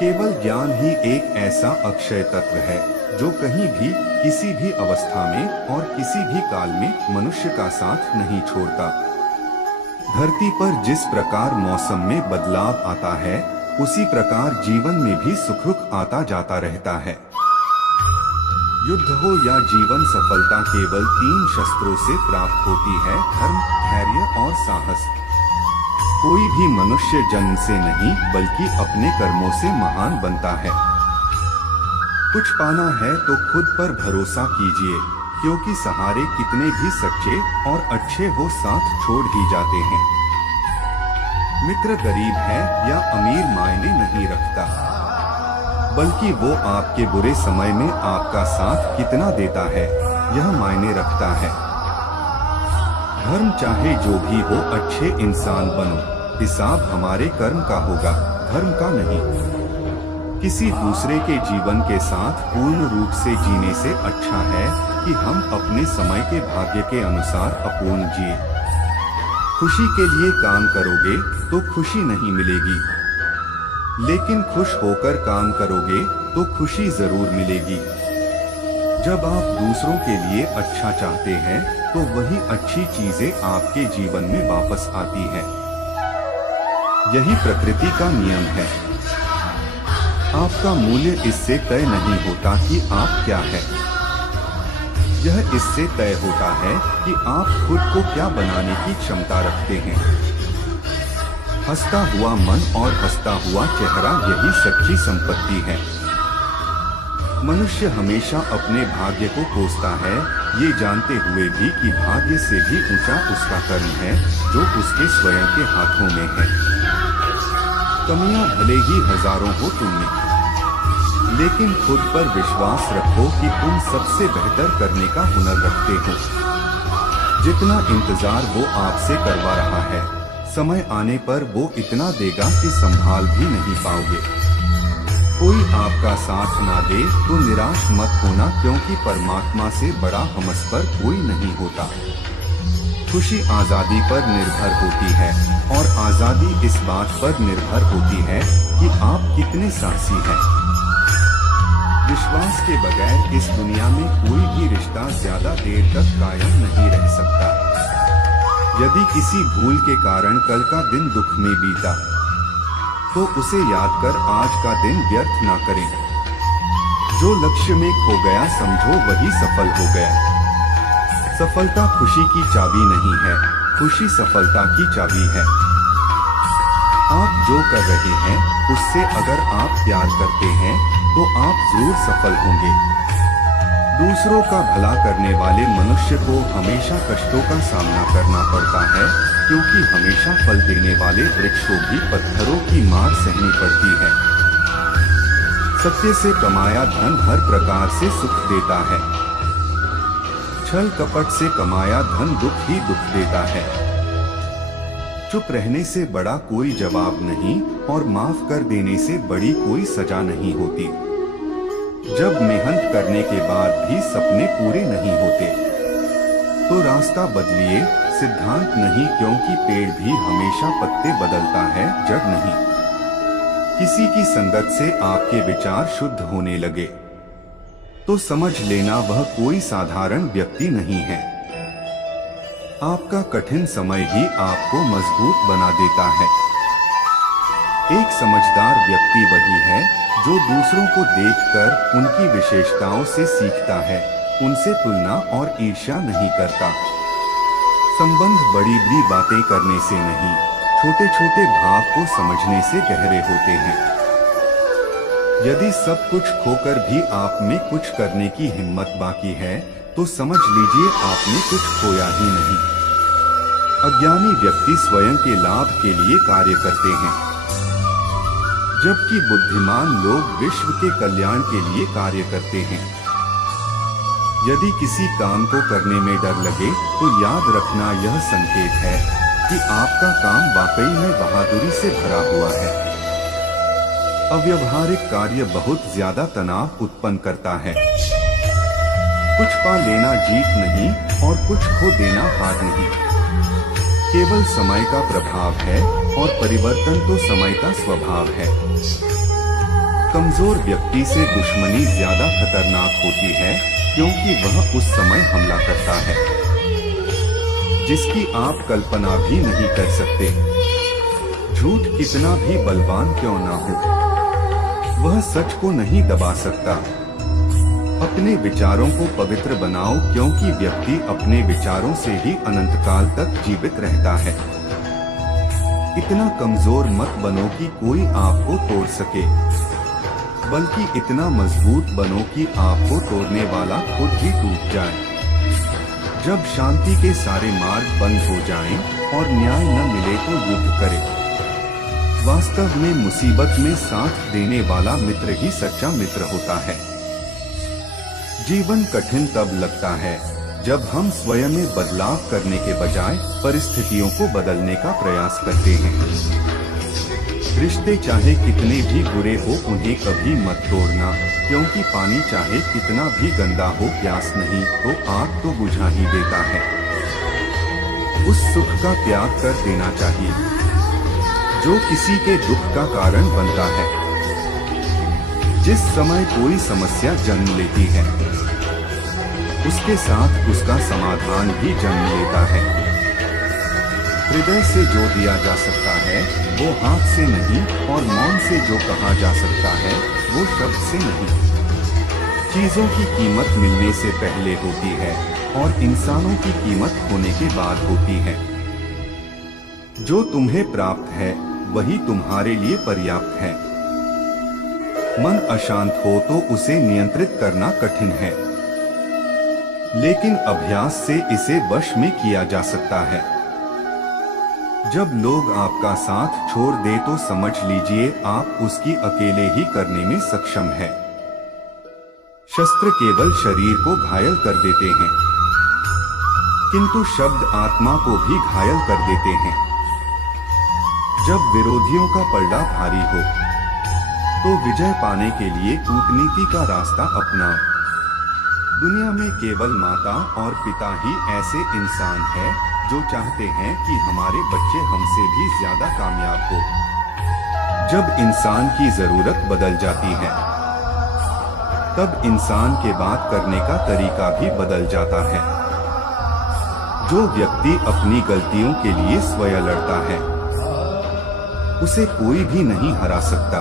केवल ज्ञान ही एक ऐसा अक्षय तत्व है जो कहीं भी, किसी भी अवस्था में और किसी भी काल में मनुष्य का साथ नहीं छोड़ता। धरती पर जिस प्रकार मौसम में बदलाव आता है, उसी प्रकार जीवन में भी सुख दुख आता जाता रहता है। युद्ध हो या जीवन सफलता केवल 3 शस्त्रों से प्राप्त होती है: धर्म, धैर्य और साहस। कोई भी मनुष्य जन्म से नहीं बल्कि अपने कर्मों से महान बनता है। कुछ पाना है तो खुद पर भरोसा कीजिए, क्योंकि सहारे कितने भी सच्चे और अच्छे हो साथ छोड़ ही जाते हैं। मित्र गरीब है या अमीर मायने नहीं रखता, बल्कि वो आपके बुरे समय में आपका साथ कितना देता है यह मायने रखता है। धर्म चाहे जो भी हो, अच्छे इंसान बनो। हिसाब हमारे कर्म का होगा, धर्म का नहीं। किसी दूसरे के जीवन के साथ पूर्ण रूप से जीने से अच्छा है कि हम अपने समय के भाग्य के अनुसार अपूर्ण जिए। खुशी के लिए काम करोगे तो खुशी नहीं मिलेगी, लेकिन खुश होकर काम करोगे तो खुशी जरूर मिलेगी। जब आप दूसरों के लिए अच्छा चाहते हैं तो वही अच्छी चीजें आपके जीवन में वापस आती हैं। यही प्रकृति का नियम है। आपका मूल्य इससे तय नहीं होता कि आप क्या है, यह इससे तय होता है कि आप खुद को क्या बनाने की क्षमता रखते हैं। हंसता हुआ मन और हंसता हुआ चेहरा, यही सच्ची संपत्ति है। मनुष्य हमेशा अपने भाग्य को कोसता है, ये जानते हुए भी कि भाग्य से भी ऊंचा उसका कर्म है जो उसके स्वयं के हाथों में है। कमियां भले ही हजारों हो तुममें, लेकिन खुद पर विश्वास रखो कि तुम सबसे बेहतर करने का हुनर रखते हो। जितना इंतजार वो आपसे करवा रहा है, समय आने पर वो इतना देगा कि संभाल भी नहीं पाओगे। कोई आपका साथ ना दे तो निराश मत होना, क्योंकि परमात्मा से बड़ा हमस पर कोई नहीं होता। खुशी आजादी पर निर्भर होती है, और आजादी इस बात पर निर्भर होती है कि आप कितने साहसी हैं। विश्वास के बगैर इस दुनिया में कोई भी रिश्ता ज्यादा देर तक कायम नहीं रह सकता। यदि किसी भूल के कारण कल का दिन दुख में बीता, तो उसे याद कर आज का दिन व्यर्थ ना करें। जो लक्ष्य में खो गया समझो वही सफल हो गया। सफलता खुशी की चाबी नहीं है, खुशी सफलता की चाबी है। आप जो कर रहे हैं उससे अगर आप प्यार करते हैं तो आप जरूर सफल होंगे। दूसरों का भला करने वाले मनुष्य को हमेशा कष्टों का सामना करना पड़ता है, क्योंकि हमेशा फल देने वाले वृक्षों भी पत्थरों की मार सहनी पड़ती है। सत्य से कमाया धन हर प्रकार से सुख देता है, छल कपट से कमाया धन दुख ही दुख देता है। चुप रहने से बड़ा कोई जवाब नहीं, और माफ कर देने से बड़ी कोई सजा नहीं होती। जब मेहनत करने के बाद भी सपने पूरे नहीं होते, तो रास्ता बदलिए, सिद्धांत नहीं, क्योंकि पेड़ भी हमेशा पत्ते बदलता है, जड़ नहीं। किसी की संगत से आपके विचार शुद्ध होने लगे तो समझ लेना वह कोई साधारण व्यक्ति नहीं है। आपका कठिन समय ही आपको मजबूत बना देता है। एक समझदार व्यक्ति वही है जो दूसरों को देखकर उनकी विशेषताओं से सीखता है, उनसे तुलना और ईर्ष्या नहीं करता। संबंध बड़ी बड़ी बातें करने से नहीं, छोटे छोटे भाव को समझने से गहरे होते हैं। यदि सब कुछ खोकर भी आप में कुछ करने की हिम्मत बाकी है तो समझ लीजिए आपने कुछ खोया ही नहीं। अज्ञानी व्यक्ति स्वयं के लाभ के लिए कार्य करते हैं, जबकि बुद्धिमान लोग विश्व के कल्याण के लिए कार्य करते हैं। यदि किसी काम को करने में डर लगे तो याद रखना यह संकेत है कि आपका काम वाकई में बहादुरी से भरा हुआ है। अव्यवहारिक कार्य बहुत ज्यादा तनाव उत्पन्न करता है। कुछ पा लेना जीत नहीं और कुछ खो देना हार नहीं, केवल समय का प्रभाव है और परिवर्तन तो समय का स्वभाव है। कमजोर व्यक्ति से दुश्मनी ज्यादा खतरनाक होती है, क्योंकि वह उस समय हमला करता है जिसकी आप कल्पना भी नहीं कर सकते। झूठ कितना भी बलवान क्यों ना हो, वह सच को नहीं दबा सकता। अपने विचारों को पवित्र बनाओ, क्योंकि व्यक्ति अपने विचारों से ही अनंत काल तक जीवित रहता है। इतना कमजोर मत बनो कि कोई आपको तोड़ सके, बल्कि इतना मजबूत बनो कि आपको तोड़ने वाला खुद ही टूट जाए। जब शांति के सारे मार्ग बंद हो जाएं और न्याय न मिले तो युद्ध करें। वास्तव में मुसीबत में साथ देने वाला मित्र ही सच्चा मित्र होता है। जीवन कठिन तब लगता है जब हम स्वयं में बदलाव करने के बजाय परिस्थितियों को बदलने का प्रयास करते हैं। रिश्ते चाहे कितने भी बुरे हो, उन्हें कभी मत तोड़ना, क्योंकि पानी चाहे कितना भी गंदा हो, प्यास नहीं तो आग तो बुझा ही देता है। उस सुख का त्याग कर देना चाहिए जो किसी के दुख का कारण बनता है। जिस समय कोई समस्या जन्म लेती है, उसके साथ उसका समाधान भी जन्म लेता है। हृदय से जो दिया जा सकता है वो हाथ से नहीं, और मौन से जो कहा जा सकता है वो शब्द से नहीं। चीजों की कीमत मिलने से पहले होती है और इंसानों की कीमत होने के बाद होती है। जो तुम्हें प्राप्त है वही तुम्हारे लिए पर्याप्त है। मन अशांत हो तो उसे नियंत्रित करना कठिन है, लेकिन अभ्यास से इसे वश में किया जा सकता है। जब लोग आपका साथ छोड़ दे तो समझ लीजिए आप उसकी अकेले ही करने में सक्षम है। शस्त्र केवल शरीर को घायल कर देते हैं, किंतु शब्द आत्मा को भी घायल कर देते हैं। जब विरोधियों का पलड़ा भारी हो तो विजय पाने के लिए कूटनीति का रास्ता अपनाओ। दुनिया में केवल माता और पिता ही ऐसे इंसान हैं जो चाहते हैं कि हमारे बच्चे हमसे भी ज्यादा कामयाब हो। जब इंसान की जरूरत बदल जाती है तब इंसान के बात करने का तरीका भी बदल जाता है। जो व्यक्ति अपनी गलतियों के लिए स्वयं लड़ता है उसे कोई भी नहीं हरा सकता।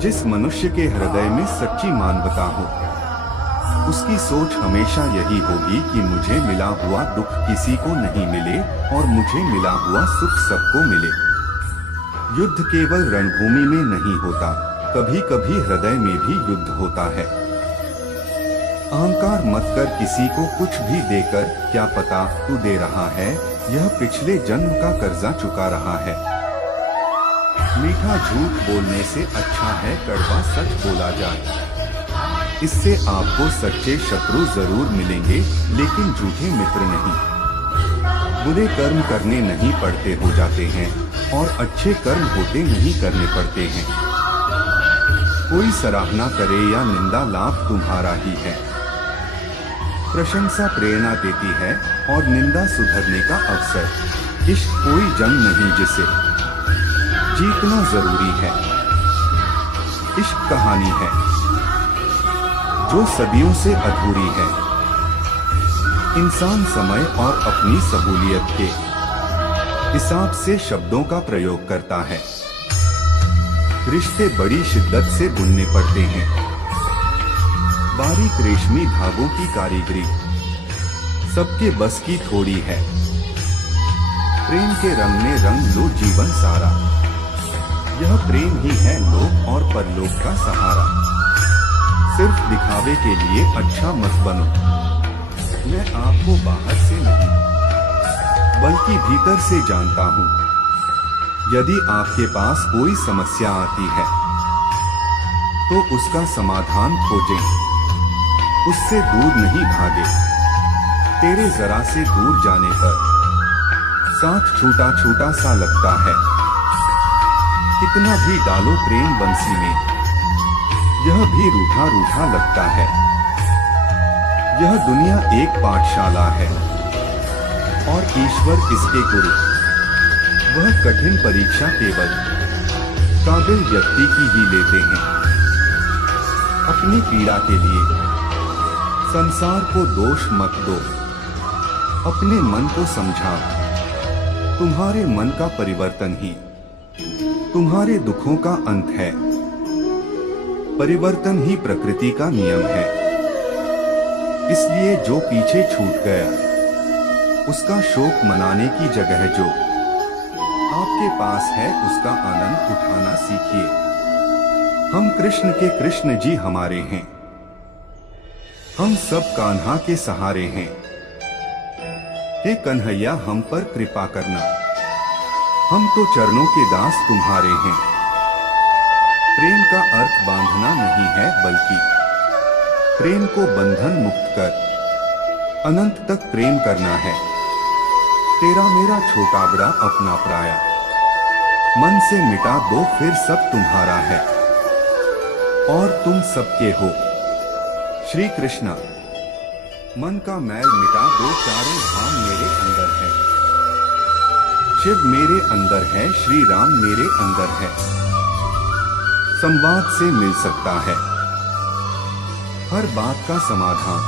जिस मनुष्य के हृदय में सच्ची मानवता हो उसकी सोच हमेशा यही होगी कि मुझे मिला हुआ दुख किसी को नहीं मिले और मुझे मिला हुआ सुख सबको मिले। युद्ध केवल रणभूमि में नहीं होता, कभी कभी हृदय में भी युद्ध होता है। अहंकार मत कर किसी को कुछ भी देकर, क्या पता तू दे रहा है यह पिछले जन्म का कर्जा चुका रहा है। मीठा झूठ बोलने से अच्छा है कड़वा सच बोला जाए। इससे आपको सच्चे शत्रु जरूर मिलेंगे, लेकिन झूठे मित्र नहीं। बुरे कर्म करने नहीं पड़ते हो जाते हैं और अच्छे कर्म होते नहीं करने पड़ते हैं। कोई सराहना करे या निंदा लाभ तुम्हारा ही है। प्रशंसा प्रेरणा देती है और निंदा सुधरने का अवसर। इश्क कोई जंग नहीं जिसे जीतना जरूरी है। इश्क कहानी है जो सदियों से अधूरी है। इंसान समय और अपनी सहूलियत के हिसाब से शब्दों का प्रयोग करता है। रिश्ते बड़ी शिद्दत से बुनने पड़ते हैं। बारीक रेशमी धागों की कारीगरी सबके बस की थोड़ी है। प्रेम के रंग में रंग लो जीवन सारा। यह प्रेम ही है लोक और परलोक का सहारा। सिर्फ दिखावे के लिए अच्छा मत बनो। मैं आपको बाहर से नहीं बल्कि भीतर से जानता हूँ। यदि आपके पास कोई समस्या आती है तो उसका समाधान खोजें, उससे दूर नहीं भागे। तेरे जरा से दूर जाने पर साथ छूटा छूटा सा लगता है। कितना भी डालो प्रेम बंसी में यह भी रूठा रूठा लगता है। यह दुनिया एक पाठशाला है और ईश्वर इसके गुरु। वह कठिन परीक्षा केवल काबिल व्यक्ति की ही लेते हैं। अपनी पीड़ा के लिए संसार को दोष मत दो, अपने मन को समझाओ। तुम्हारे मन का परिवर्तन ही तुम्हारे दुखों का अंत है। परिवर्तन ही प्रकृति का नियम है। इसलिए जो पीछे छूट गया उसका शोक मनाने की जगह जो आपके पास है उसका आनंद उठाना सीखिए। हम कृष्ण के कृष्ण जी हमारे हैं। हम सब कान्हा के सहारे हैं। हे कन्हैया हम पर कृपा करना, हम तो चरणों के दास तुम्हारे हैं। प्रेम का अर्थ बांधना नहीं है बल्कि प्रेम को बंधन मुक्त कर अनंत तक प्रेम करना है। तेरा मेरा छोटा बड़ा अपना पराया मन से मिटा दो, फिर सब तुम्हारा है और तुम सबके हो। श्री कृष्णा। मन का मैल मिटा दो, चारों धाम मेरे अंदर है। शिव मेरे अंदर है, श्री राम मेरे अंदर है। संवाद से मिल सकता है हर बात का समाधान,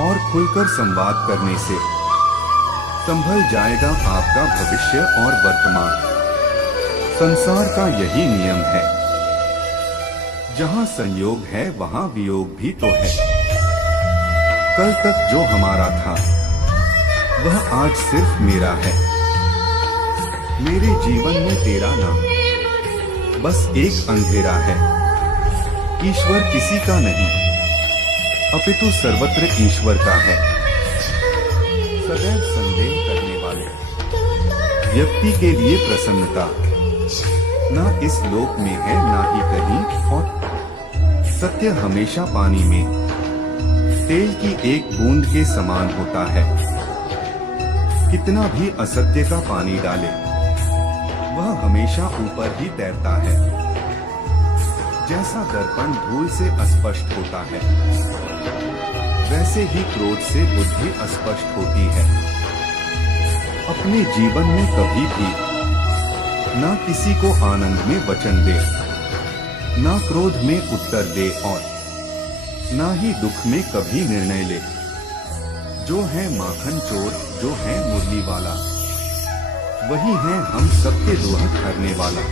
और खुलकर संवाद करने से संभल जाएगा आपका भविष्य और वर्तमान। संसार का यही नियम है, जहां संयोग है वहां वियोग भी तो है। कल तक जो हमारा था वह आज सिर्फ मेरा है। मेरे जीवन में तेरा नाम बस एक अंधेरा है। ईश्वर किसी का नहीं अपितु सर्वत्र ईश्वर का है। सदैव संदेह करने वाले व्यक्ति के लिए प्रसन्नता ना इस लोक में है ना ही कहीं, और सत्य हमेशा पानी में तेल की एक बूंद के समान होता है। कितना भी असत्य का पानी डाले वह हमेशा ऊपर ही तैरता है। जैसा दर्पण धूल से अस्पष्ट होता है वैसे ही क्रोध से बुद्धि अस्पष्ट होती है। अपने जीवन में कभी भी ना किसी को आनंद में वचन दे, ना क्रोध में उत्तर दे, और ना ही दुख में कभी निर्णय ले। जो है माखन चोर, जो है मुरली वाला, वही है हम सबके दुहक करने वाला।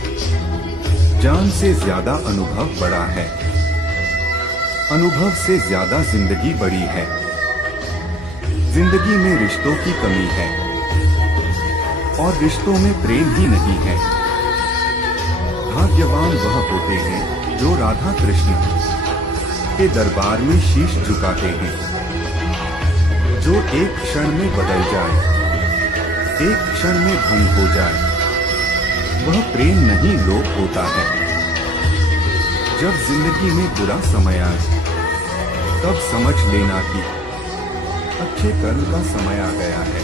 जान से ज्यादा अनुभव बड़ा है, अनुभव से ज्यादा जिंदगी बड़ी है। जिंदगी में रिश्तों की कमी है और रिश्तों में प्रेम ही नहीं है। भाग्यवान वह होते हैं जो राधा कृष्ण के दरबार में शीश झुकाते हैं। जो एक क्षण में बदल जाए, एक क्षण में भंग हो जाए, वह प्रेम नहीं लोक होता है। जब जिंदगी में बुरा समय आए तब समझ लेना कि अच्छे कर्म का समय आ गया है।